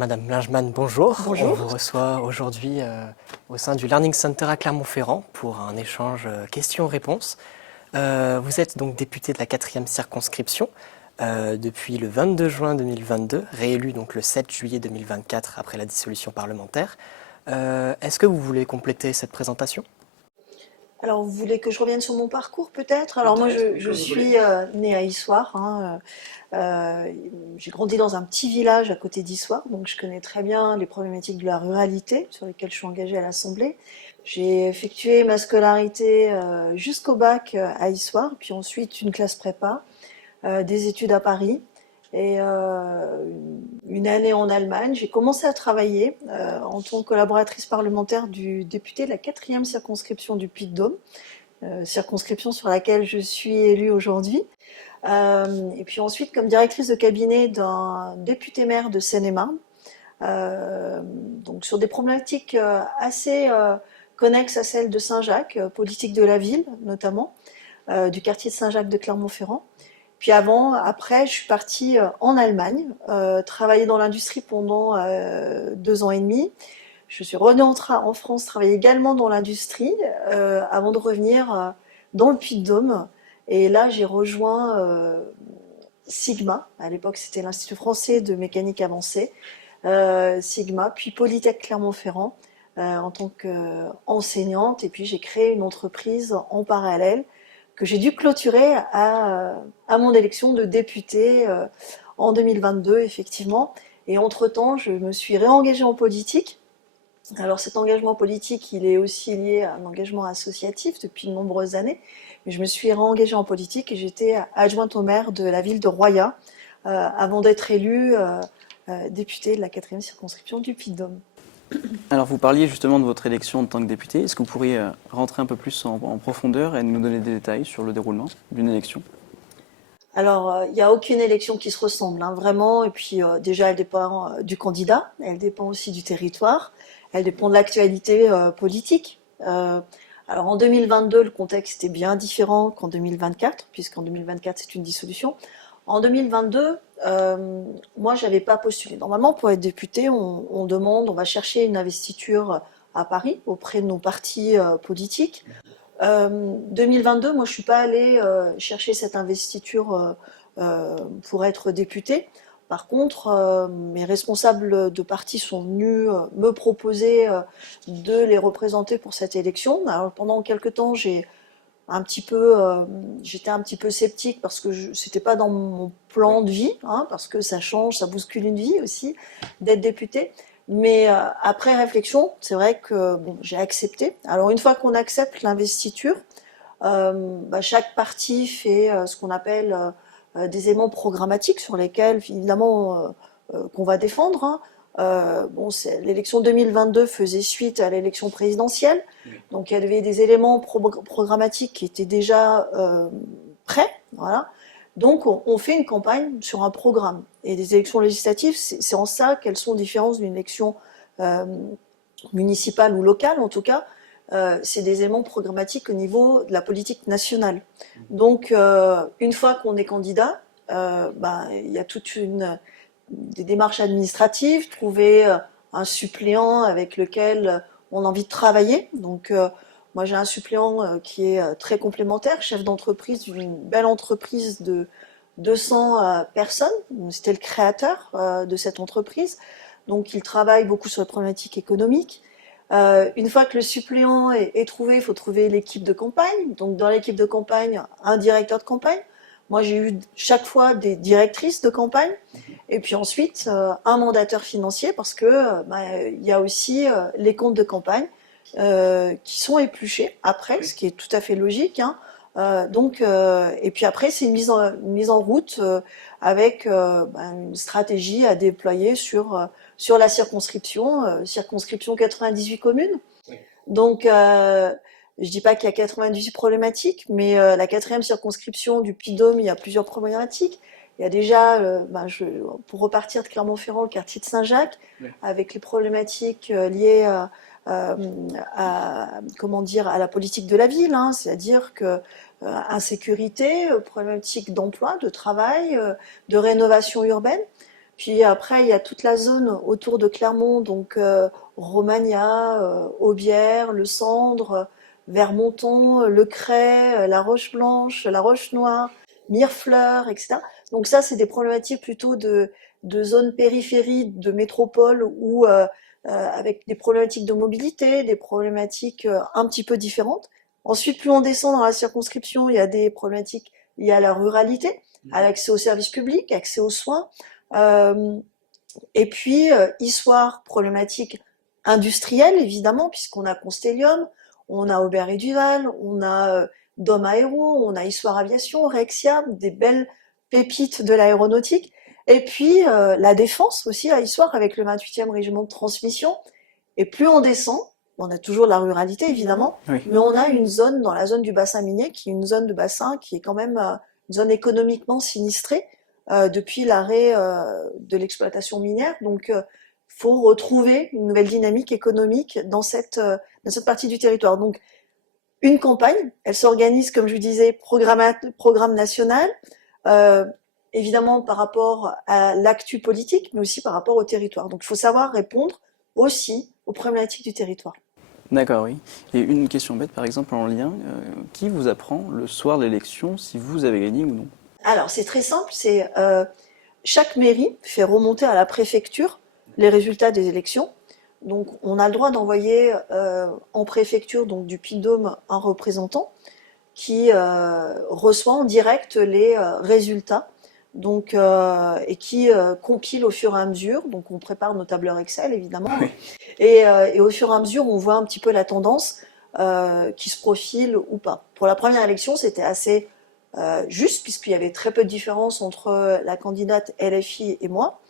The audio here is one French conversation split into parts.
Madame Lingemann, bonjour. Bonjour. On vous reçoit aujourd'hui au sein du Learning Center à Clermont-Ferrand pour un échange questions-réponses. Vous êtes donc député de la 4e circonscription depuis le 22 juin 2022, réélu donc le 7 juillet 2024 après la dissolution parlementaire. Est-ce que vous voulez compléter cette présentation ? Alors, vous voulez que je revienne sur mon parcours peut-être? Alors moi, je suis née à Issoire. J'ai grandi dans un petit village à côté d'Issoire, donc je connais très bien les problématiques de la ruralité sur lesquelles je suis engagée à l'Assemblée. J'ai effectué ma scolarité jusqu'au bac à Issoire, puis ensuite une classe prépa, des études à Paris et une année en Allemagne. J'ai commencé à travailler en tant que collaboratrice parlementaire du député de la 4e circonscription du Puy-de-Dôme, circonscription sur laquelle je suis élue aujourd'hui. Et puis ensuite comme directrice de cabinet d'un député maire de Seine-et-Marne, donc sur des problématiques assez connexes à celles de Saint-Jacques, politique de la ville notamment, du quartier de Saint-Jacques de Clermont-Ferrand. Puis après, je suis partie en Allemagne, travailler dans l'industrie pendant 2 ans et demi. Je suis revenue en France, travailler également dans l'industrie, avant de revenir dans le Puy-de-Dôme. Et là, j'ai rejoint Sigma. À l'époque, c'était l'Institut français de mécanique avancée. Sigma, puis Polytech Clermont-Ferrand, en tant qu'enseignante. Et puis, j'ai créé une entreprise en parallèle que j'ai dû clôturer à mon élection de députée en 2022, effectivement. Et entre-temps, je me suis réengagée en politique. Alors cet engagement politique, il est aussi lié à un engagement associatif depuis de nombreuses années. Mais je me suis réengagée en politique et j'étais adjointe au maire de la ville de Roya avant d'être élue députée de la 4e circonscription du Puy-de-Dôme. Alors vous parliez justement de votre élection en tant que député. Est-ce que vous pourriez rentrer un peu plus en profondeur et nous donner des détails sur le déroulement d'une élection ? Alors, il n'y a aucune élection qui se ressemble, hein, vraiment. Et puis déjà, elle dépend du candidat, elle dépend aussi du territoire, elle dépend de l'actualité politique. Alors en 2022, le contexte est bien différent qu'en 2024, puisqu'en 2024, c'est une dissolution. En 2022, moi, j'avais pas postulé. Normalement, pour être député, on va chercher une investiture à Paris auprès de nos partis politiques. 2022, moi, je suis pas allée chercher cette investiture pour être députée. Par contre, mes responsables de parti sont venus me proposer de les représenter pour cette élection. Alors, pendant quelques temps, j'étais un petit peu sceptique parce que c'était pas dans mon plan de vie, hein, parce que ça change, ça bouscule une vie aussi d'être député. Mais après réflexion, c'est vrai que bon, j'ai accepté. Alors une fois qu'on accepte l'investiture, chaque parti fait ce qu'on appelle des éléments programmatiques sur lesquels évidemment qu'on va défendre, hein. L'élection 2022 faisait suite à l'élection présidentielle, donc il y avait des éléments programmatiques qui étaient déjà prêts, voilà. Donc on fait une campagne sur un programme. Et les élections législatives, c'est en ça qu'elles sont différentes d'une élection municipale ou locale, en tout cas. C'est des éléments programmatiques au niveau de la politique nationale. Donc une fois qu'on est candidat, il y a des démarches administratives, trouver un suppléant avec lequel on a envie de travailler. Donc moi j'ai un suppléant qui est très complémentaire, chef d'entreprise d'une belle entreprise de 200 personnes. C'était le créateur de cette entreprise. Donc il travaille beaucoup sur les problématiques économiques. Une fois que le suppléant est trouvé, il faut trouver l'équipe de campagne. Donc dans l'équipe de campagne, un directeur de campagne. Moi j'ai eu chaque fois des directrices de campagne. Et puis ensuite un mandataire financier parce que il y a aussi les comptes de campagne qui sont épluchés après, ce qui est tout à fait logique, hein. Et puis après c'est une mise en route avec une stratégie à déployer sur la circonscription 98 communes. Donc je dis pas qu'il y a 98 problématiques, mais la 4e circonscription du Puy-de-Dôme, il y a plusieurs problématiques. Il y a déjà, pour repartir de Clermont-Ferrand, le quartier de Saint-Jacques, avec les problématiques liées à la politique de la ville, hein, c'est-à-dire que insécurité, problématique d'emploi, de travail, de rénovation urbaine. Puis après, il y a toute la zone autour de Clermont, donc Romagna, Aubière, Le Sandre, Vermonton, Le Cray, la Roche-Blanche, la Roche-Noire, Mirefleurs, etc. Donc ça, c'est des problématiques plutôt de zones périphérie, de métropole, ou avec des problématiques de mobilité, des problématiques un petit peu différentes. Ensuite, plus on descend dans la circonscription, il y a des problématiques liées à la ruralité, à l'accès aux services publics, accès aux soins. Euh, et puis, histoire problématique industrielle, évidemment, puisqu'on a Constellium, on a Aubert et Duval, on a Dom Aéro, on a Histoire Aviation, Rexia, des belles pépites de l'aéronautique. Et puis, la défense aussi, à Histoire, avec le 28e régiment de transmission. Et plus on descend, on a toujours la ruralité, évidemment, Oui. mais on a une zone, dans la zone du bassin minier, qui est une zone de bassin qui est quand même une zone économiquement sinistrée depuis l'arrêt de l'exploitation minière. Donc, faut retrouver une nouvelle dynamique économique dans cette partie du territoire. Donc, une campagne, elle s'organise, comme je vous disais, programme national, euh, évidemment par rapport à l'actu politique, mais aussi par rapport au territoire. Donc, il faut savoir répondre aussi aux problématiques du territoire. D'accord, oui. Et une question bête, par exemple, en lien, qui vous apprend le soir de l'élection si vous avez gagné ou non? Alors, c'est très simple, c'est chaque mairie fait remonter à la préfecture les résultats des élections. Donc, on a le droit d'envoyer en préfecture, donc du Puy-de-Dôme, un représentant qui reçoit en direct les résultats, donc et qui compile au fur et à mesure. Donc, on prépare nos tableurs Excel, évidemment, Oui. et au fur et à mesure, on voit un petit peu la tendance qui se profile ou pas. Pour la première élection, c'était assez juste, puisqu'il y avait très peu de différence entre la candidate LFI et moi.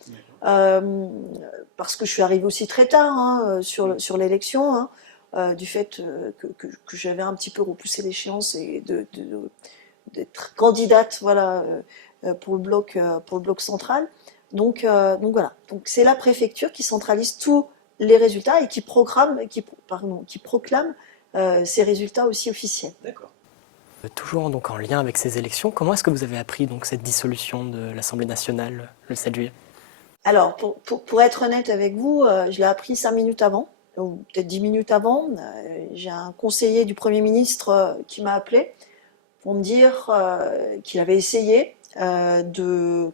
Parce que je suis arrivée aussi très tard sur l'élection, du fait que j'avais un petit peu repoussé l'échéance et d'être candidate, voilà, pour le bloc central. Donc voilà. Donc c'est la préfecture qui centralise tous les résultats et qui proclame ces résultats aussi officiels. Toujours donc en lien avec ces élections, comment est-ce que vous avez appris donc cette dissolution de l'Assemblée nationale le 7 juillet? Alors, pour être honnête avec vous, je l'ai appris 5 minutes avant, ou peut-être 10 minutes avant. J'ai un conseiller du Premier ministre qui m'a appelé pour me dire qu'il avait essayé, que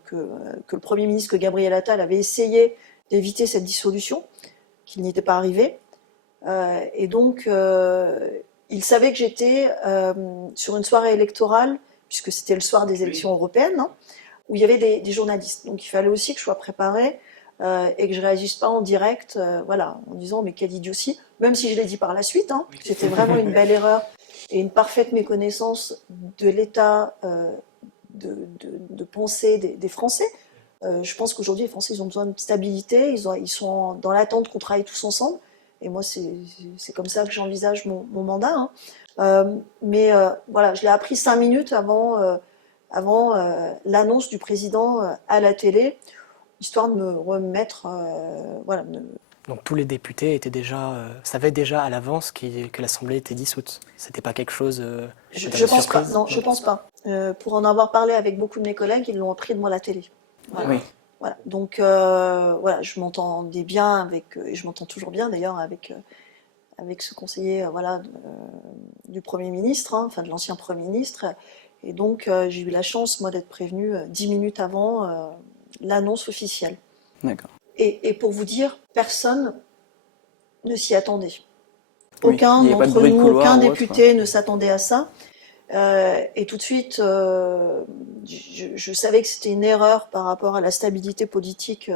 le Premier ministre, que Gabriel Attal avait essayé d'éviter cette dissolution, qu'il n'y était pas arrivé. Et donc, il savait que j'étais sur une soirée électorale, puisque c'était le soir des élections européennes, hein, où il y avait des journalistes. Donc il fallait aussi que je sois préparée et que je réagisse pas en direct, voilà, en disant mais quelle idiotie, même si je l'ai dit par la suite, hein, c'était vraiment une belle erreur et une parfaite méconnaissance de l'état de pensée des Français. Je pense qu'aujourd'hui les Français ils ont besoin de stabilité, ils sont dans l'attente qu'on travaille tous ensemble. Et moi, c'est comme ça que j'envisage mon mandat. Hein. Mais voilà, je l'ai appris 5 minutes avant l'annonce du président à la télé, histoire de me remettre, voilà. Donc tous les députés savaient déjà à l'avance que l'Assemblée était dissoute. C'était pas quelque chose Je de pense pas. surprise. Non, je pense pas. Pour en avoir parlé avec beaucoup de mes collègues, ils l'ont appris de moi à la télé. Voilà. Oui. Voilà. Donc voilà, je m'entendais bien avec, et je m'entends toujours bien d'ailleurs avec ce conseiller, voilà, du Premier ministre, hein, enfin de l'ancien Premier ministre. Et donc j'ai eu la chance moi d'être prévenue 10 minutes avant l'annonce officielle. D'accord. Et pour vous dire, personne ne s'y attendait. Oui, Aucun il n'y avait pas de d'entre bruit de nous, couloir aucun ou autre. député ne s'attendait à ça. Et tout de suite, je savais que c'était une erreur par rapport à la stabilité politique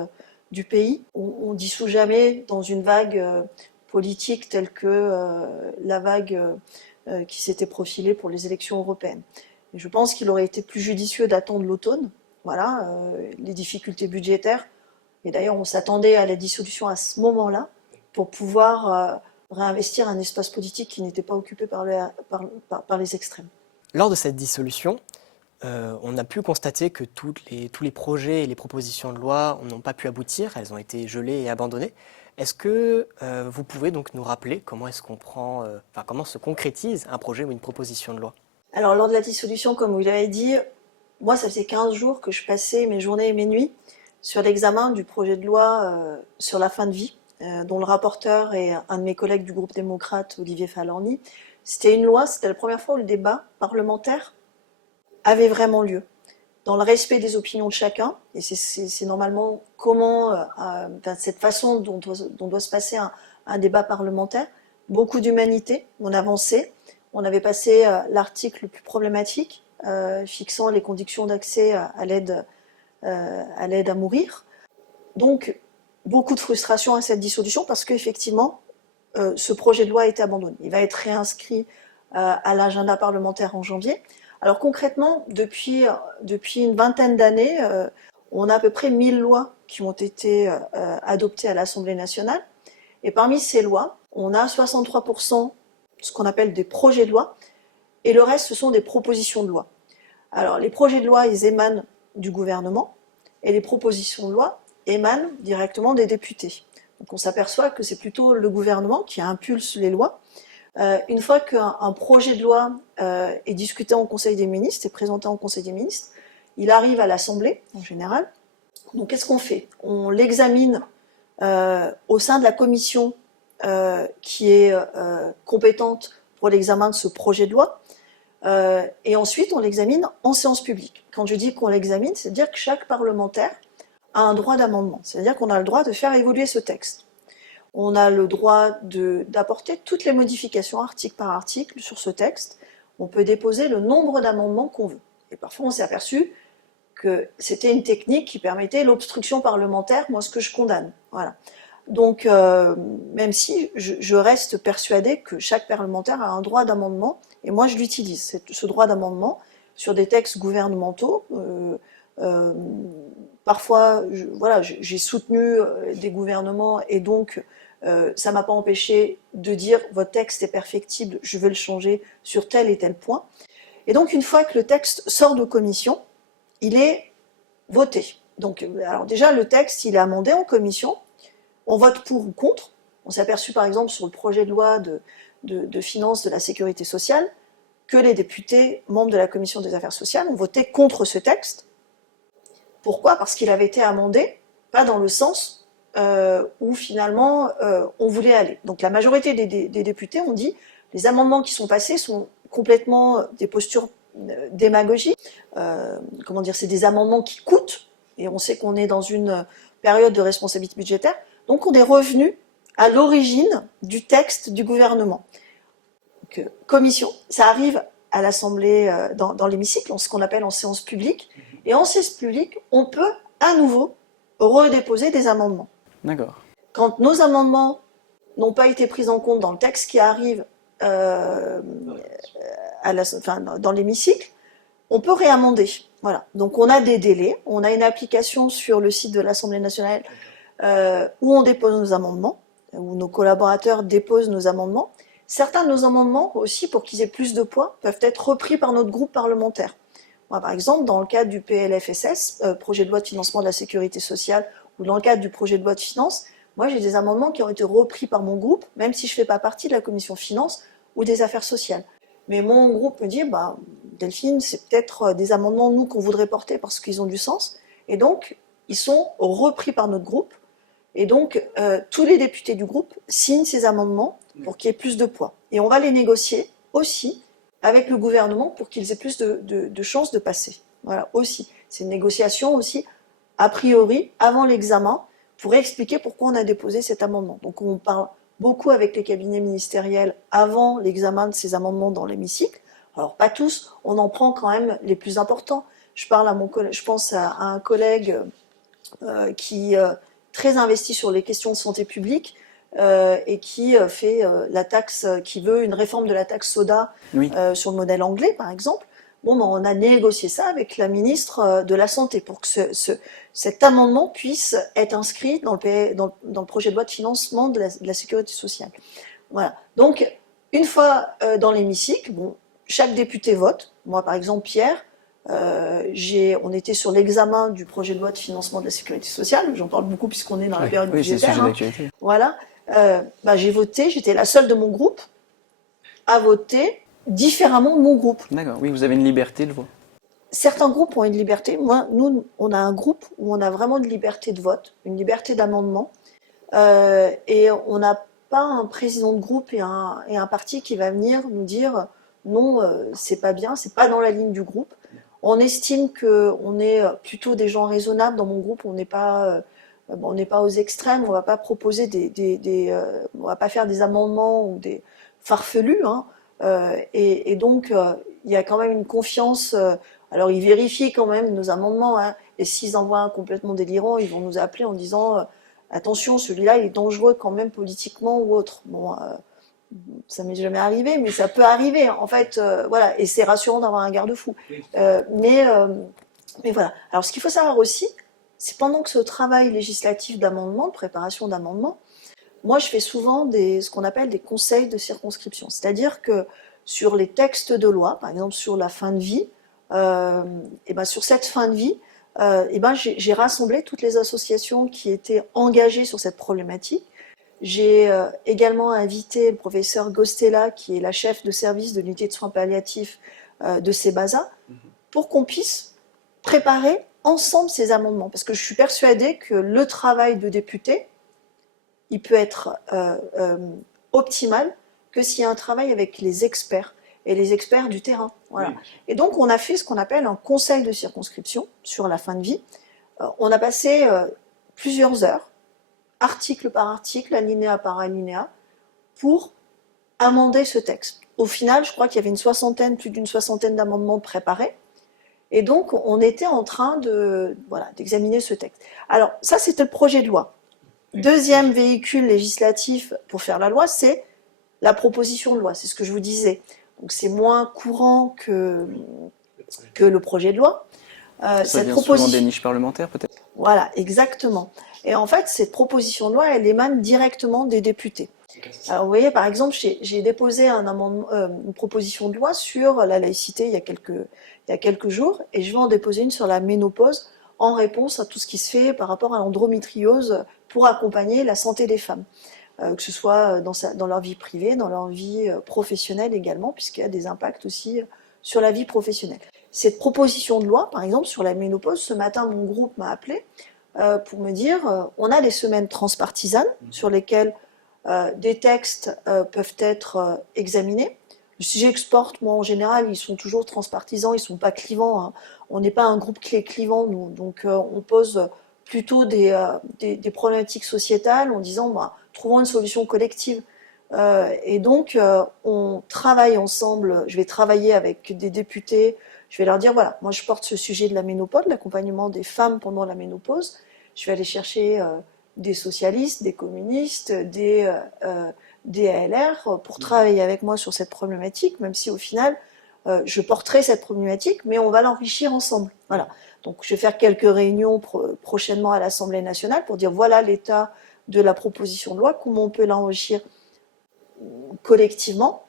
du pays. On dissout jamais dans une vague politique telle que la vague qui s'était profilée pour les élections européennes. Et je pense qu'il aurait été plus judicieux d'attendre l'automne, voilà, les difficultés budgétaires. Et d'ailleurs, on s'attendait à la dissolution à ce moment-là pour pouvoir réinvestir un espace politique qui n'était pas occupé par les extrêmes. Lors de cette dissolution, on a pu constater que tous les projets et les propositions de loi n'ont pas pu aboutir, elles ont été gelées et abandonnées. Est-ce que vous pouvez donc nous rappeler comment est-ce qu'on comment se concrétise un projet ou une proposition de loi? Alors, lors de la dissolution, comme vous l'avez dit, moi, ça faisait 15 jours que je passais mes journées et mes nuits sur l'examen du projet de loi sur la fin de vie, dont le rapporteur est un de mes collègues du groupe démocrate, Olivier Falorni. C'était la première fois où le débat parlementaire avait vraiment lieu, dans le respect des opinions de chacun, et c'est normalement cette façon dont doit se passer un débat parlementaire. Beaucoup d'humanité, on avançait, on avait passé l'article le plus problématique, fixant les conditions d'accès à l'aide à mourir. Donc, beaucoup de frustration à cette dissolution parce qu'effectivement, ce projet de loi a été abandonné. Il va être réinscrit à l'agenda parlementaire en janvier. Alors concrètement, depuis une vingtaine d'années, on a à peu près 1000 lois qui ont été adoptées à l'Assemblée nationale. Et parmi ces lois, on a 63% ce qu'on appelle des projets de loi, et le reste, ce sont des propositions de loi. Alors, les projets de loi, ils émanent du gouvernement, et les propositions de loi émanent directement des députés. Donc on s'aperçoit que c'est plutôt le gouvernement qui impulse les lois. Une fois qu'un projet de loi est discuté en Conseil des ministres, est présenté en Conseil des ministres, il arrive à l'Assemblée, en général. Donc qu'est-ce qu'on fait? On l'examine au sein de la commission qui est compétente pour l'examen de ce projet de loi. Et ensuite, on l'examine en séance publique. Quand je dis qu'on l'examine, c'est-à-dire que chaque parlementaire a un droit d'amendement. C'est-à-dire qu'on a le droit de faire évoluer ce texte. On a le droit d'apporter toutes les modifications article par article sur ce texte. On peut déposer le nombre d'amendements qu'on veut. Et parfois, on s'est aperçu que c'était une technique qui permettait l'obstruction parlementaire, moi, ce que je condamne. Voilà. Donc, même si je reste persuadée que chaque parlementaire a un droit d'amendement, et moi, je l'utilise, ce droit d'amendement, sur des textes gouvernementaux. Parfois, j'ai soutenu des gouvernements, et donc, ça ne m'a pas empêché de dire « votre texte est perfectible, je veux le changer sur tel et tel point ». Et donc, une fois que le texte sort de commission, il est voté. Donc, alors déjà, le texte, il est amendé en commission. On vote pour ou contre. On s'est aperçu, par exemple, sur le projet de loi de finances de la sécurité sociale, que les députés membres de la commission des affaires sociales ont voté contre ce texte. Pourquoi? Parce qu'il avait été amendé, pas dans le sens où finalement on voulait aller. Donc la majorité des députés ont dit les amendements qui sont passés sont complètement des postures démagogiques. C'est des amendements qui coûtent, et on sait qu'on est dans une période de responsabilité budgétaire. Donc on est revenu à l'origine du texte du gouvernement. Donc, commission, ça arrive à l'Assemblée, dans l'hémicycle, ce qu'on appelle en séance publique. Et en séance publique, on peut à nouveau redéposer des amendements. D'accord. Quand nos amendements n'ont pas été pris en compte dans le texte qui arrive dans l'hémicycle, on peut réamender. Voilà. Donc on a des délais, on a une application sur le site de l'Assemblée nationale où on dépose nos amendements, où nos collaborateurs déposent nos amendements. Certains de nos amendements aussi, pour qu'ils aient plus de poids, peuvent être repris par notre groupe parlementaire. Moi, par exemple, dans le cadre du PLFSS, projet de loi de financement de la sécurité sociale, ou dans le cadre du projet de loi de finances, moi j'ai des amendements qui ont été repris par mon groupe, même si je ne fais pas partie de la commission finances ou des affaires sociales. Mais mon groupe me dit, Delphine, c'est peut-être des amendements, nous, qu'on voudrait porter parce qu'ils ont du sens. Et donc, ils sont repris par notre groupe. Et donc, tous les députés du groupe signent ces amendements pour qu'il y ait plus de poids. Et on va les négocier aussi avec le gouvernement pour qu'ils aient plus de chances de passer. Voilà, aussi. C'est une négociation aussi, a priori, avant l'examen, pour expliquer pourquoi on a déposé cet amendement. Donc on parle beaucoup avec les cabinets ministériels avant l'examen de ces amendements dans l'hémicycle. Alors pas tous, on en prend quand même les plus importants. Je pense à un collègue qui très investi sur les questions de santé publique et qui fait qui veut une réforme de la taxe soda sur le modèle anglais, par exemple. On a négocié ça avec la ministre de la Santé pour que cet amendement puisse être inscrit dans le projet de loi de financement de la sécurité sociale. Voilà. Donc, une fois dans l'hémicycle, chaque député vote. Moi, par exemple, Pierre, on était sur l'examen du projet de loi de financement de la sécurité sociale. J'en parle beaucoup puisqu'on est dans la période budgétaire. Voilà. J'ai voté, j'étais la seule de mon groupe à voter différemment de mon groupe. D'accord, oui, vous avez une liberté de voix. certains groupes ont une liberté. Nous, on a un groupe où on a vraiment une liberté de vote, une liberté d'amendement. Et on n'a pas un président de groupe et un parti qui va venir nous dire non, c'est pas bien, c'est pas dans la ligne du groupe. On estime qu'on est plutôt des gens raisonnables dans mon groupe, on n'est pas aux extrêmes, on va pas proposer on va pas faire des amendements ou des farfelus, hein. Et donc il y a quand même une confiance. Alors ils vérifient quand même nos amendements, hein, et s'ils envoient un complètement délirant, ils vont nous appeler en disant attention, celui-là il est dangereux quand même politiquement ou autre. Bon, ça m'est jamais arrivé, mais ça peut arriver. En fait, voilà, et c'est rassurant d'avoir un garde-fou. Mais voilà. Alors, ce qu'il faut savoir aussi, c'est pendant que ce travail législatif d'amendement, de préparation d'amendement, moi, je fais souvent ce qu'on appelle des conseils de circonscription. C'est-à-dire que sur les textes de loi, par exemple sur la fin de vie, et ben sur cette fin de vie, et ben j'ai rassemblé toutes les associations qui étaient engagées sur cette problématique. J'ai également invité le professeur Gostella, qui est la chef de service de l'unité de soins palliatifs de Cébasa, pour qu'on puisse préparer ensemble ces amendements. Parce que je suis persuadée que le travail de député, il peut être optimal que s'il y a un travail avec les experts, et les experts du terrain. Voilà. Oui. Et donc, on a fait ce qu'on appelle un conseil de circonscription sur la fin de vie. On a passé plusieurs heures, article par article, alinéa par alinéa, pour amender ce texte. Au final, je crois qu'il y avait plus d'une soixantaine d'amendements préparés. Et donc, on était en train d'examiner ce texte. Alors, ça, c'était le projet de loi. Deuxième véhicule législatif pour faire la loi, c'est la proposition de loi. C'est ce que je vous disais. Donc, c'est moins courant que le projet de loi. Ça vient souvent des niches parlementaires, peut-être ? Voilà, exactement. Et en fait, cette proposition de loi, elle émane directement des députés. Alors, vous voyez, par exemple, j'ai déposé une proposition de loi sur la laïcité il y a quelques jours, et je vais en déposer une sur la ménopause en réponse à tout ce qui se fait par rapport à l'endométriose pour accompagner la santé des femmes, que ce soit dans leur vie privée, dans leur vie professionnelle également, puisqu'il y a des impacts aussi sur la vie professionnelle. Cette proposition de loi, par exemple, sur la ménopause, ce matin, mon groupe m'a appelé pour me dire on a des semaines transpartisanes sur lesquelles des textes peuvent être examinés. Si j'exporte, moi en général, ils sont toujours transpartisans, ils ne sont pas clivants, hein. On n'est pas un groupe qui est clivant, nous. Donc on pose plutôt des problématiques sociétales en disant trouvons une solution collective. Et donc on travaille ensemble, je vais travailler avec des députés, je vais leur dire voilà, moi je porte ce sujet de la ménopause, de l'accompagnement des femmes pendant la ménopause. Je vais aller chercher des socialistes, des communistes, des ALR pour travailler avec moi sur cette problématique, même si au final, je porterai cette problématique, mais on va l'enrichir ensemble. Voilà. Donc je vais faire quelques réunions prochainement à l'Assemblée nationale pour dire voilà l'état de la proposition de loi, comment on peut l'enrichir collectivement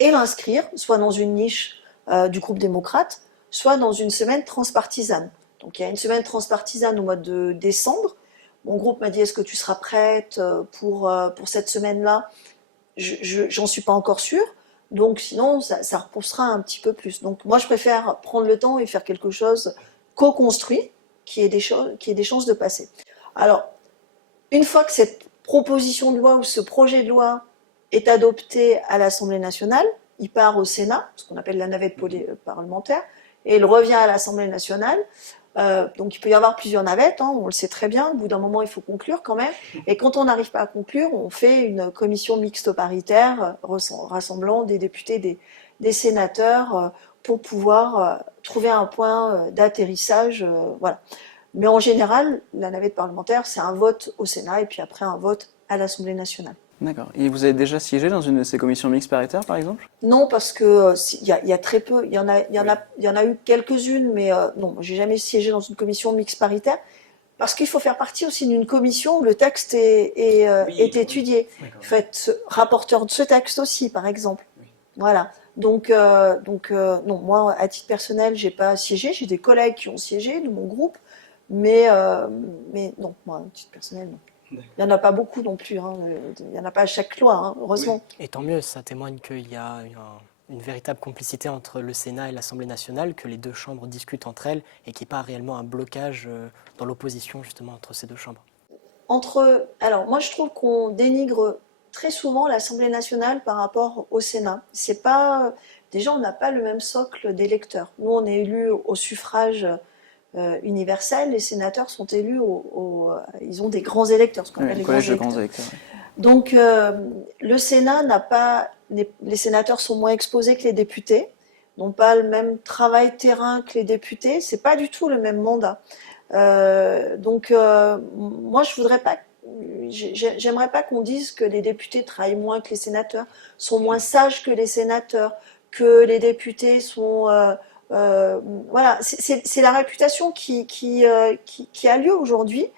et l'inscrire soit dans une niche du groupe démocrate, soit dans une semaine transpartisane. Donc il y a une semaine transpartisane au mois de décembre. Mon groupe m'a dit est-ce que tu seras prête pour cette semaine-là ? J'en suis pas encore sûre. Donc sinon ça repoussera un petit peu plus. Donc moi je préfère prendre le temps et faire quelque chose co-construit qui ait des chances de passer. Alors une fois que cette proposition de loi ou ce projet de loi est adopté à l'Assemblée nationale, il part au Sénat, ce qu'on appelle la navette parlementaire, et il revient à l'Assemblée nationale. Donc il peut y avoir plusieurs navettes, hein, on le sait très bien, au bout d'un moment il faut conclure quand même, et quand on n'arrive pas à conclure, on fait une commission mixte paritaire rassemblant des députés, des sénateurs, pour pouvoir trouver un point d'atterrissage, voilà. Mais en général, la navette parlementaire, c'est un vote au Sénat et puis après un vote à l'Assemblée nationale. D'accord. Et vous avez déjà siégé dans une de ces commissions mixtes paritaires, par exemple ? Non, parce que il y a très peu. Il y en a eu quelques-unes, mais non, j'ai jamais siégé dans une commission mixte paritaire parce qu'il faut faire partie aussi d'une commission où le texte est étudié. Il faut être rapporteur de ce texte aussi, par exemple. Oui. Voilà. Donc non, moi, à titre personnel, j'ai pas siégé. J'ai des collègues qui ont siégé de mon groupe, mais non, moi, à titre personnel, non. Il n'y en a pas beaucoup non plus, hein. Il n'y en a pas à chaque loi, hein, heureusement. Oui. Et tant mieux, ça témoigne qu'il y a une véritable complicité entre le Sénat et l'Assemblée nationale, que les deux chambres discutent entre elles et qu'il n'y ait pas réellement un blocage dans l'opposition justement entre ces deux chambres. Alors moi je trouve qu'on dénigre très souvent l'Assemblée nationale par rapport au Sénat. C'est pas, déjà on n'a pas le même socle d'électeurs. Nous on est élus au suffrage universel, les sénateurs sont élus ils ont des grands électeurs, ce qu'on appelle les collège de grands grands électeurs. électeurs. Donc le Sénat n'a pas, les sénateurs sont moins exposés que les députés, n'ont pas le même travail terrain que les députés, c'est pas du tout le même mandat. Moi je voudrais pas, j'aimerais pas qu'on dise que les députés travaillent moins que les sénateurs, sont moins sages que les sénateurs, que les députés sont voilà, c'est la réputation qui a lieu aujourd'hui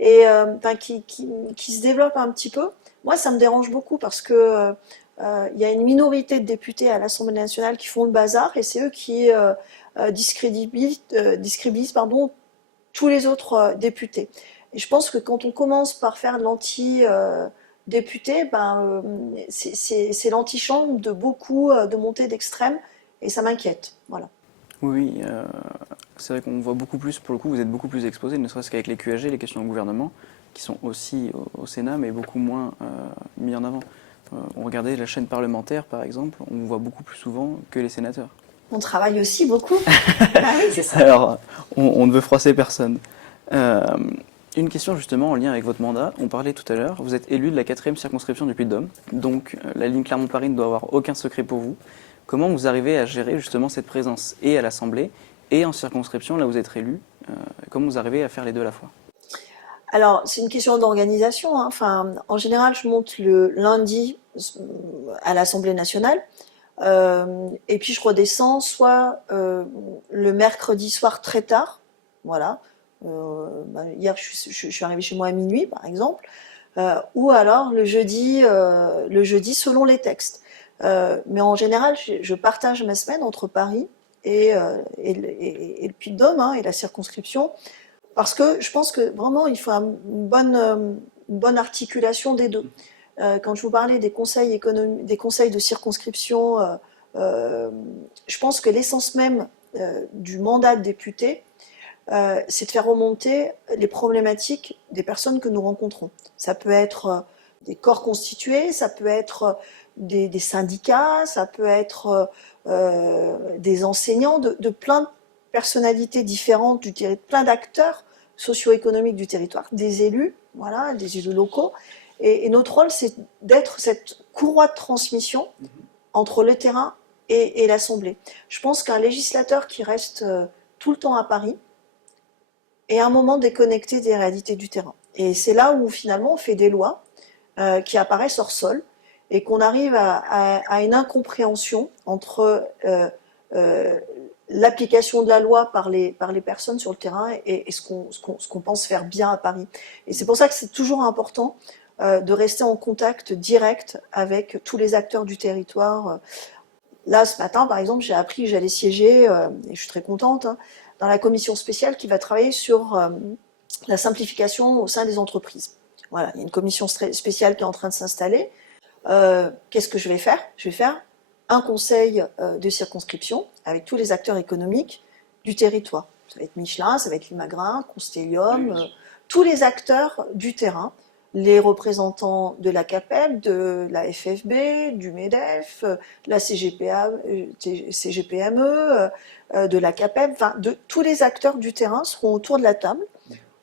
et qui se développe un petit peu. Moi, ça me dérange beaucoup parce que il y a une minorité de députés à l'Assemblée nationale qui font le bazar et c'est eux qui discrédibilisent tous les autres députés. Et je pense que quand on commence par faire de l'anti-député, c'est l'antichambre de beaucoup de montées d'extrême et ça m'inquiète. Voilà. Oui, c'est vrai qu'on voit beaucoup plus, pour le coup, vous êtes beaucoup plus exposé, ne serait-ce qu'avec les QAG, les questions au gouvernement, qui sont aussi au Sénat, mais beaucoup moins mis en avant. On regardait la chaîne parlementaire, par exemple, on vous voit beaucoup plus souvent que les sénateurs. On travaille aussi beaucoup. Ah oui, C'est ça. Alors, on ne veut froisser personne. Une question justement en lien avec votre mandat. On parlait tout à l'heure, vous êtes élu de la 4e circonscription du Puy-de-Dôme, donc la ligne Clermont-Paris ne doit avoir aucun secret pour vous. Comment vous arrivez à gérer justement cette présence et à l'Assemblée et en circonscription, là où vous êtes élu, comment vous arrivez à faire les deux à la fois? alors, c'est une question d'organisation. Hein. Enfin, en général, je monte le lundi à l'Assemblée nationale. Et puis, je redescends soit le mercredi soir très tard. Voilà. Hier, je suis arrivée chez moi à minuit, par exemple. Ou alors le jeudi selon les textes. Mais en général, je partage ma semaine entre Paris et le Puy-de-Dôme et la circonscription. Parce que je pense que vraiment, il faut une bonne articulation des deux. Quand je vous parlais des conseils de circonscription, je pense que l'essence même du mandat de député, c'est de faire remonter les problématiques des personnes que nous rencontrons. Ça peut être des corps constitués, ça peut être des syndicats, ça peut être des enseignants, de plein de personnalités différentes, plein d'acteurs socio-économiques du territoire, des élus, voilà, des élus locaux. Et notre rôle, c'est d'être cette courroie de transmission entre le terrain et l'Assemblée. Je pense qu'un législateur qui reste tout le temps à Paris est à un moment déconnecté des réalités du terrain. Et c'est là où finalement on fait des lois qui apparaissent hors sol et qu'on arrive à une incompréhension entre l'application de la loi par les personnes sur le terrain et ce qu'on pense faire bien à Paris. Et c'est pour ça que c'est toujours important de rester en contact direct avec tous les acteurs du territoire. Là, ce matin, par exemple, j'ai appris que j'allais siéger, et je suis très contente, dans la commission spéciale qui va travailler sur la simplification au sein des entreprises. Voilà, il y a une commission spéciale qui est en train de s'installer. Qu'est-ce que je vais faire? Je vais faire un conseil de circonscription avec tous les acteurs économiques du territoire. Ça va être Michelin, ça va être Limagrin, Constellium, tous les acteurs du terrain, les représentants de la CAPEB, de la FFB, du MEDEF, la CGPME, de la CAPEB, enfin, tous les acteurs du terrain seront autour de la table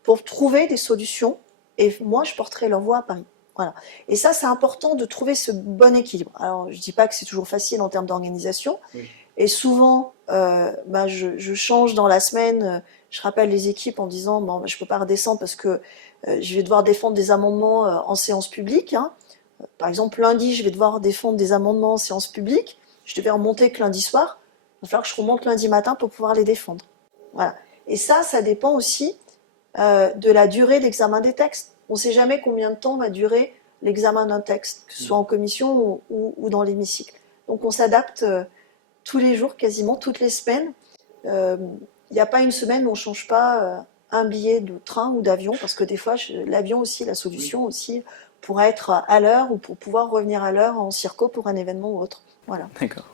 pour trouver des solutions et moi je porterai leur voix à Paris. Voilà. Et ça, c'est important de trouver ce bon équilibre. Alors, je dis pas que c'est toujours facile en termes d'organisation. Oui. Et souvent, je change dans la semaine. Je rappelle les équipes en disant, bon, je peux pas redescendre parce que je vais devoir défendre des amendements en séance publique. Par exemple, lundi, je vais devoir défendre des amendements en séance publique. Je devais remonter que lundi soir. Il va falloir que je remonte lundi matin pour pouvoir les défendre. Voilà. Et ça dépend aussi de la durée d'examen des textes. On ne sait jamais combien de temps va durer l'examen d'un texte, que ce soit en commission ou dans l'hémicycle. Donc on s'adapte tous les jours, quasiment toutes les semaines. Il n'y a pas une semaine où on ne change pas un billet de train ou d'avion, parce que des fois, l'avion aussi, la solution aussi, pour être à l'heure ou pour pouvoir revenir à l'heure en circo pour un événement ou autre. Voilà. D'accord.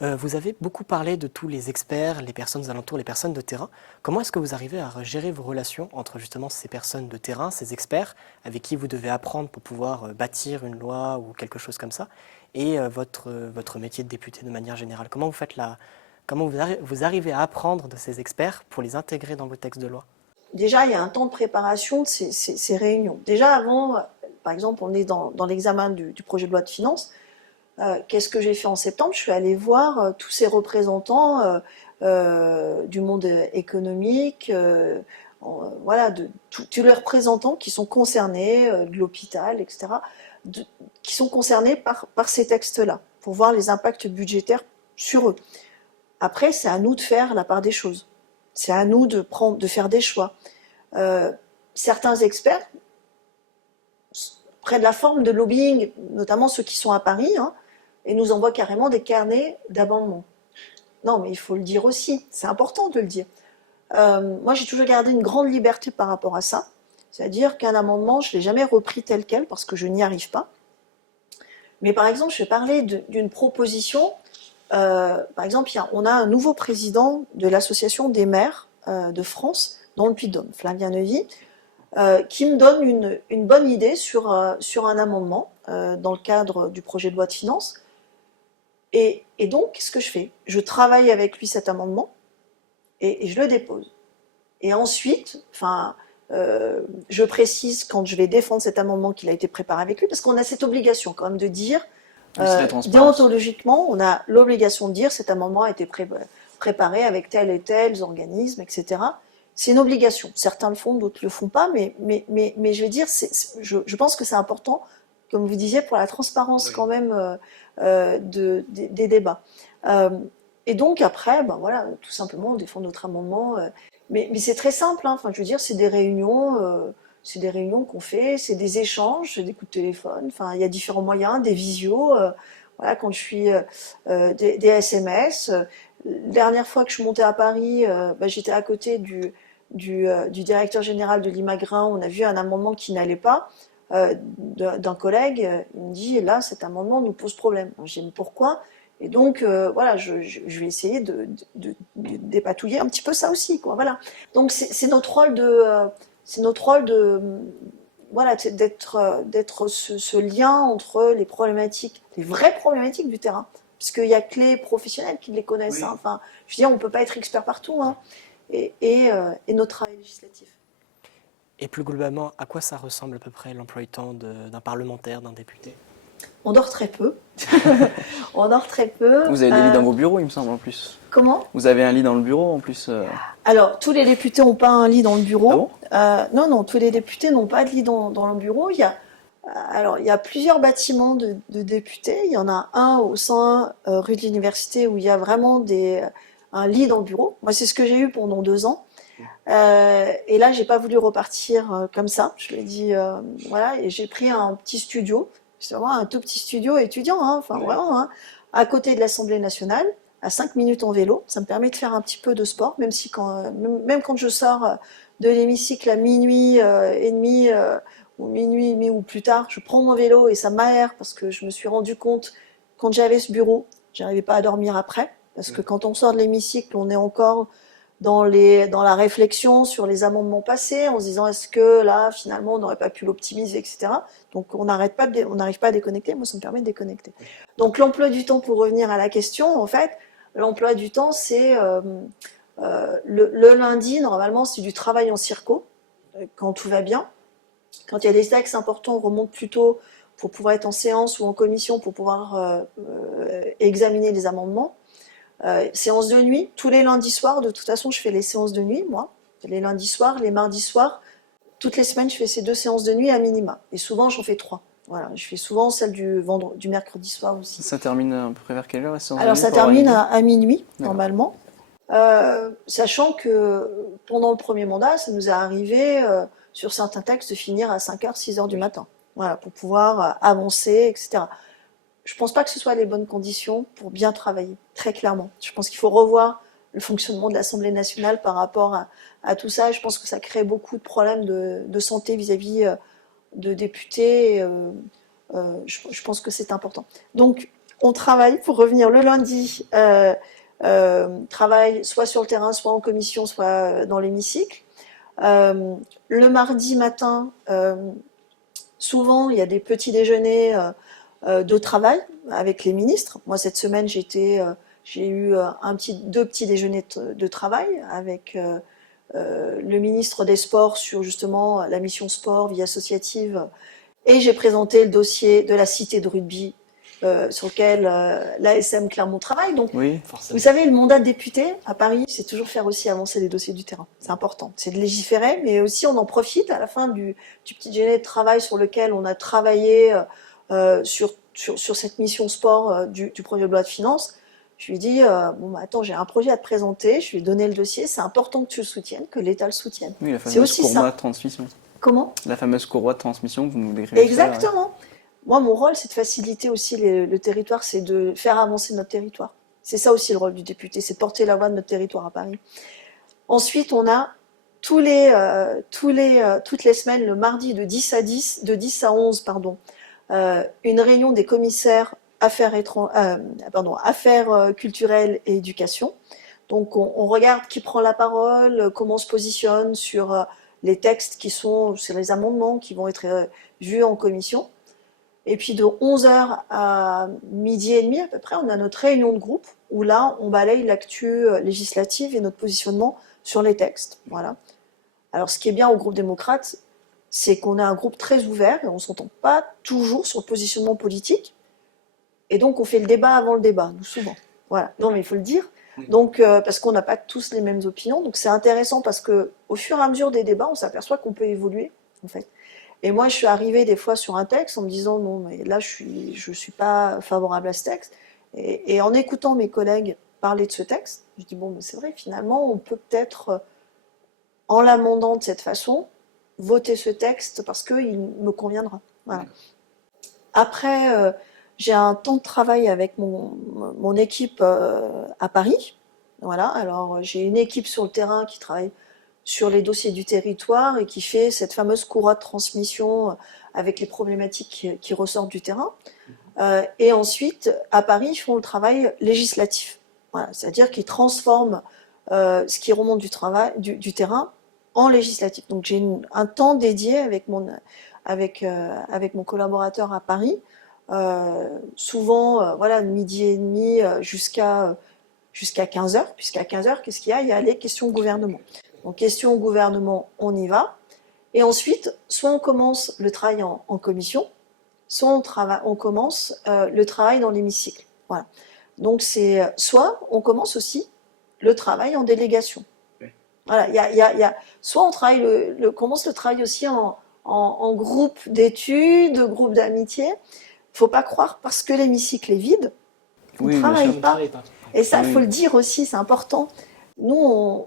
Vous avez beaucoup parlé de tous les experts, les personnes alentours, les personnes de terrain. Comment est-ce que vous arrivez à gérer vos relations entre justement ces personnes de terrain, ces experts, avec qui vous devez apprendre pour pouvoir bâtir une loi ou quelque chose comme ça, et votre métier de député de manière générale? Comment vous faites comment vous arrivez à apprendre de ces experts pour les intégrer dans vos textes de loi? Déjà, il y a un temps de préparation de ces réunions. Déjà, avant, par exemple, on est dans l'examen du projet de loi de finances. Qu'est-ce que j'ai fait en septembre? Je suis allée voir tous ces représentants du monde économique, voilà, tous les représentants qui sont concernés, de l'hôpital, etc., qui sont concernés par ces textes-là, pour voir les impacts budgétaires sur eux. Après, c'est à nous de faire la part des choses. C'est à nous de faire des choix. Certains experts, près de la forme de lobbying, notamment ceux qui sont à Paris, hein, et nous envoient carrément des carnets d'amendements. Non, mais il faut le dire aussi, c'est important de le dire. Moi, j'ai toujours gardé une grande liberté par rapport à ça, c'est-à-dire qu'un amendement, je ne l'ai jamais repris tel quel parce que je n'y arrive pas. Mais par exemple, je vais parler d'une proposition. Par exemple, on a un nouveau président de l'association des maires de France dans le Puy-de-Dôme, Flavien Neuvy, qui me donne une bonne idée sur un amendement dans le cadre du projet de loi de finances. Et donc, qu'est-ce que je fais? Je travaille avec lui cet amendement et je le dépose. Et ensuite, je précise quand je vais défendre cet amendement qu'il a été préparé avec lui, parce qu'on a cette obligation quand même de dire, déontologiquement, on a l'obligation de dire cet amendement a été préparé avec tel et tel organisme, etc. C'est une obligation. Certains le font, d'autres le font pas, mais je vais dire, je pense que c'est important, comme vous disiez, pour la transparence quand même des débats. Et donc après, ben voilà, tout simplement, on défend notre amendement. Mais c'est très simple, hein. Enfin, je veux dire, c'est des réunions qu'on fait, c'est des échanges, c'est des coups de téléphone. Enfin, il y a différents moyens, des visios. Voilà, quand je suis des SMS. La dernière fois que je suis montée à Paris, j'étais à côté du directeur général de l'Imagrin. On a vu un amendement qui n'allait pas. D'un collègue, il me dit là cet amendement nous pose problème. J'ai dit pourquoi? Et donc voilà, je vais essayer de dépatouiller un petit peu ça aussi, quoi. Voilà. Donc c'est notre rôle de voilà, d'être ce lien entre les problématiques, les vraies problématiques du terrain, puisqu'il y a que les professionnels qui les connaissent. Oui. Hein. Enfin, je veux dire, on peut pas être expert partout, hein. Et notre travail législatif. Et plus globalement, à quoi ça ressemble à peu près l'emploi du temps d'un parlementaire, d'un député? On dort très peu. On dort très peu. Vous avez des lits dans vos bureaux, il me semble, en plus. Comment? Vous avez un lit dans le bureau, en plus. Alors, tous les députés n'ont pas un lit dans le bureau. Ah bon? Non, tous les députés n'ont pas de lit dans le bureau. Il y a plusieurs bâtiments de députés. Il y en a un au 101 rue de l'Université où il y a vraiment un lit dans le bureau. Moi, c'est ce que j'ai eu pendant 2 ans. Et là, j'ai pas voulu repartir comme ça. Je lui ai dit, voilà, et j'ai pris un petit studio. C'est vraiment un tout petit studio étudiant, hein, enfin vraiment, hein, à côté de l'Assemblée nationale, à 5 minutes en vélo. Ça me permet de faire un petit peu de sport, même quand je sors de l'hémicycle à minuit et demi ou minuit et demi ou plus tard, je prends mon vélo et ça m'aère parce que je me suis rendu compte, quand j'avais ce bureau, j'arrivais pas à dormir après, parce que quand on sort de l'hémicycle, on est encore dans la réflexion sur les amendements passés, en se disant est-ce que là, finalement, on n'aurait pas pu l'optimiser, etc. Donc on n'arrive pas à déconnecter. Moi, ça me permet de déconnecter. Donc l'emploi du temps, pour revenir à la question, en fait, l'emploi du temps, c'est le lundi, normalement, c'est du travail en circo, quand tout va bien. Quand il y a des textes importants, on remonte plus tôt pour pouvoir être en séance ou en commission pour pouvoir examiner les amendements. Séance de nuit, tous les lundis soirs, de toute façon je fais les séances de nuit, moi, les lundis soirs, les mardis soirs, toutes les semaines je fais ces 2 séances de nuit à minima, et souvent j'en fais 3. Voilà, je fais souvent celle du mercredi soir aussi. Ça termine à peu près vers quelle heure la séance? Alors ça termine à minuit, normalement, sachant que pendant le premier mandat, ça nous est arrivé sur certains textes de finir à 5h, 6h du matin, voilà, pour pouvoir avancer, etc. Je ne pense pas que ce soit les bonnes conditions pour bien travailler, très clairement. Je pense qu'il faut revoir le fonctionnement de l'Assemblée nationale par rapport à tout ça. Je pense que ça crée beaucoup de problèmes de santé vis-à-vis de députés. Je pense que c'est important. Donc, on travaille pour revenir le lundi, travail soit sur le terrain, soit en commission, soit dans l'hémicycle. Le mardi matin, souvent, il y a des petits déjeuners de travail avec les ministres. Moi, cette semaine, j'ai eu deux petits déjeuners de travail avec le ministre des Sports sur justement la mission sport, vie associative. Et j'ai présenté le dossier de la cité de rugby sur lequel l'ASM Clermont travaille. Donc, Oui, vous savez, le mandat de député à Paris, c'est toujours faire aussi avancer les dossiers du terrain. C'est important. C'est de légiférer, mais aussi on en profite à la fin du petit déjeuner de travail sur lequel on a travaillé sur cette mission sport du projet de loi de finances. Je lui ai dit, bon, bah, attends, j'ai un projet à te présenter, je lui ai donné le dossier, c'est important que tu le soutiennes, que l'État le soutienne. oui, la C'est fameuse aussi courroie ça. de transmission. Comment ? La fameuse courroie de transmission que vous nous décrivez. Exactement. Moi, mon rôle, c'est de faciliter aussi le territoire, c'est de faire avancer notre territoire. C'est ça aussi le rôle du député, c'est de porter la voix de notre territoire à Paris. Ensuite, on a toutes les semaines, le mardi de 10 à 11, pardon, une réunion des commissaires affaires culturelles et éducation. Donc, on regarde qui prend la parole, comment on se positionne sur les textes sur les amendements qui vont être vus en commission. Et puis de 11h à midi et demi à peu près, on a notre réunion de groupe où là, on balaye l'actu législative et notre positionnement sur les textes. Voilà. Alors, ce qui est bien au groupe démocrate, c'est qu'on a un groupe très ouvert et on ne s'entend pas toujours sur le positionnement politique. Et donc, on fait le débat avant le débat, nous, souvent. Voilà. Non, mais il faut le dire. Donc, parce qu'on n'a pas tous les mêmes opinions. Donc, c'est intéressant parce qu'au fur et à mesure des débats, on s'aperçoit qu'on peut évoluer, en fait. Et moi, je suis arrivée des fois sur un texte en me disant non, mais là, je suis pas favorable à ce texte. Et en écoutant mes collègues parler de ce texte, je dis bon, mais c'est vrai, finalement, on peut peut-être, en l'amendant de cette façon, voter ce texte parce qu'il me conviendra. Voilà. Après, j'ai un temps de travail avec mon équipe à Paris. Voilà. Alors, j'ai une équipe sur le terrain qui travaille sur les dossiers du territoire et qui fait cette fameuse courroie de transmission avec les problématiques qui ressortent du terrain. Et ensuite, à Paris, ils font le travail législatif. Voilà, c'est-à-dire qu'ils transforment ce qui remonte du terrain en législatif. Donc j'ai un temps dédié avec mon collaborateur à Paris, souvent voilà, de midi et demi jusqu'à 15h, puisqu'à 15h, qu'est-ce qu'il y a ? Il y a les questions au gouvernement. Donc, questions au gouvernement, on y va. Et ensuite, soit on commence le travail en commission, soit on commence le travail dans l'hémicycle. Voilà. Donc, soit on commence aussi le travail en délégation. Oui. Voilà, soit on commence le travail aussi en groupe d'études, groupe d'amitié. Il ne faut pas croire, parce que l'hémicycle est vide, on ne travaille pas. Et ça, il faut le dire aussi, c'est important. Nous,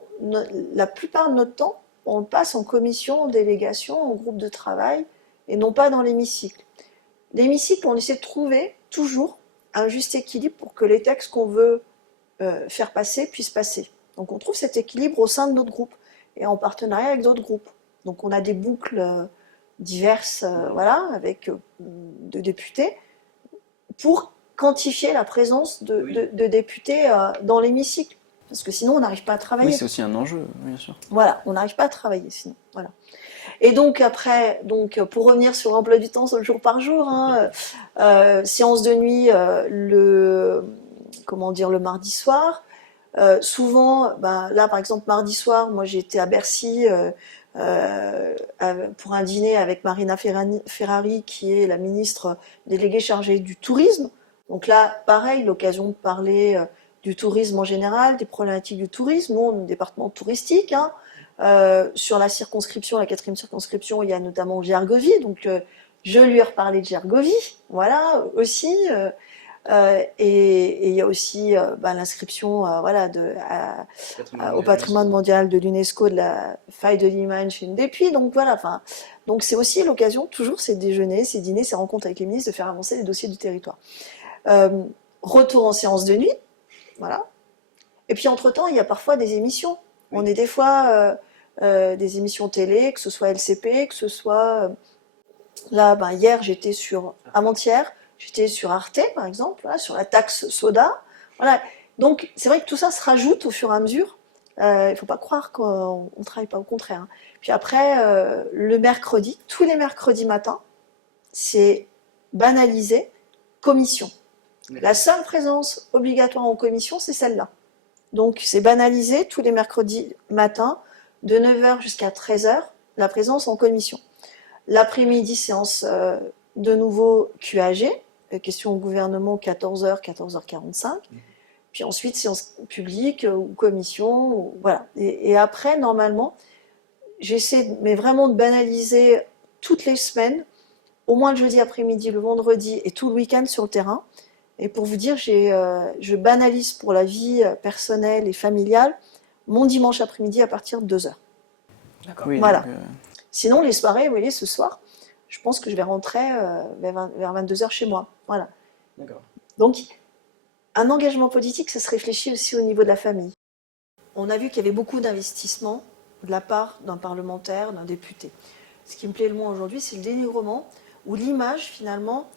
la plupart de notre temps, on le passe en commission, en délégation, en groupe de travail, et non pas dans l'hémicycle. L'hémicycle, on essaie de trouver toujours un juste équilibre pour que les textes qu'on veut faire passer puissent passer. Donc on trouve cet équilibre au sein de notre groupe, et en partenariat avec d'autres groupes. Donc on a des boucles diverses, voilà, avec de députés, pour quantifier la présence de députés dans l'hémicycle. Parce que sinon, on n'arrive pas à travailler. Oui, c'est aussi un enjeu, bien sûr. Voilà, on n'arrive pas à travailler sinon. Voilà. Et donc après, pour revenir sur l'emploi du temps jour par jour, séance de nuit le mardi soir. Souvent, là par exemple mardi soir, moi j'étais à Bercy pour un dîner avec Marina Ferrari, qui est la ministre déléguée chargée du tourisme. Donc là, pareil, l'occasion de parler du tourisme en général, des problématiques du tourisme. Nous, on est un département touristique. Sur la circonscription, la 4e circonscription, il y a notamment Gergovie. Donc, je lui ai reparlé de Gergovie, voilà, aussi. Et il y a aussi l'inscription au patrimoine mondial de l'UNESCO de la faille de Liman chez Depuis. Donc, voilà, donc c'est aussi l'occasion, toujours, ces déjeuners, ces dîners, ces rencontres avec les ministres, de faire avancer les dossiers du territoire. Retour en séance de nuit. Voilà. Et puis entre-temps, il y a parfois des émissions. On est des fois des émissions télé, que ce soit LCP, que ce soit... Là, hier, avant-hier, J'étais sur Arte, par exemple, là, sur la taxe soda. Voilà. Donc, c'est vrai que tout ça se rajoute au fur et à mesure. Il ne faut pas croire qu'on ne travaille pas, au contraire. Hein. Puis après, le mercredi, tous les mercredis matins, c'est banalisé, commission. La seule présence obligatoire en commission, c'est celle-là. Donc, c'est banalisé tous les mercredis matins, de 9h jusqu'à 13h, la présence en commission. L'après-midi, séance de nouveau QAG, question au gouvernement 14h, 14h45. Puis ensuite, séance publique ou commission. Voilà. Et après, normalement, j'essaie mais vraiment de banaliser toutes les semaines, au moins le jeudi après-midi, le vendredi et tout le week-end sur le terrain. Et pour vous dire, je banalise pour la vie personnelle et familiale mon dimanche après-midi à partir de 2h. D'accord. Oui, Voilà. donc, Sinon, les soirées, vous voyez, ce soir, je pense que je vais rentrer vers 22h chez moi. Voilà. D'accord. Donc, un engagement politique, ça se réfléchit aussi au niveau de la famille. On a vu qu'il y avait beaucoup d'investissements de la part d'un parlementaire, d'un député. Ce qui me plaît le moins aujourd'hui, c'est le dénigrement ou l'image, finalement,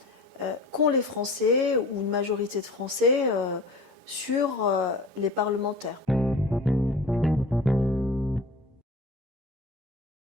qu'ont les Français ou une majorité de Français sur les parlementaires.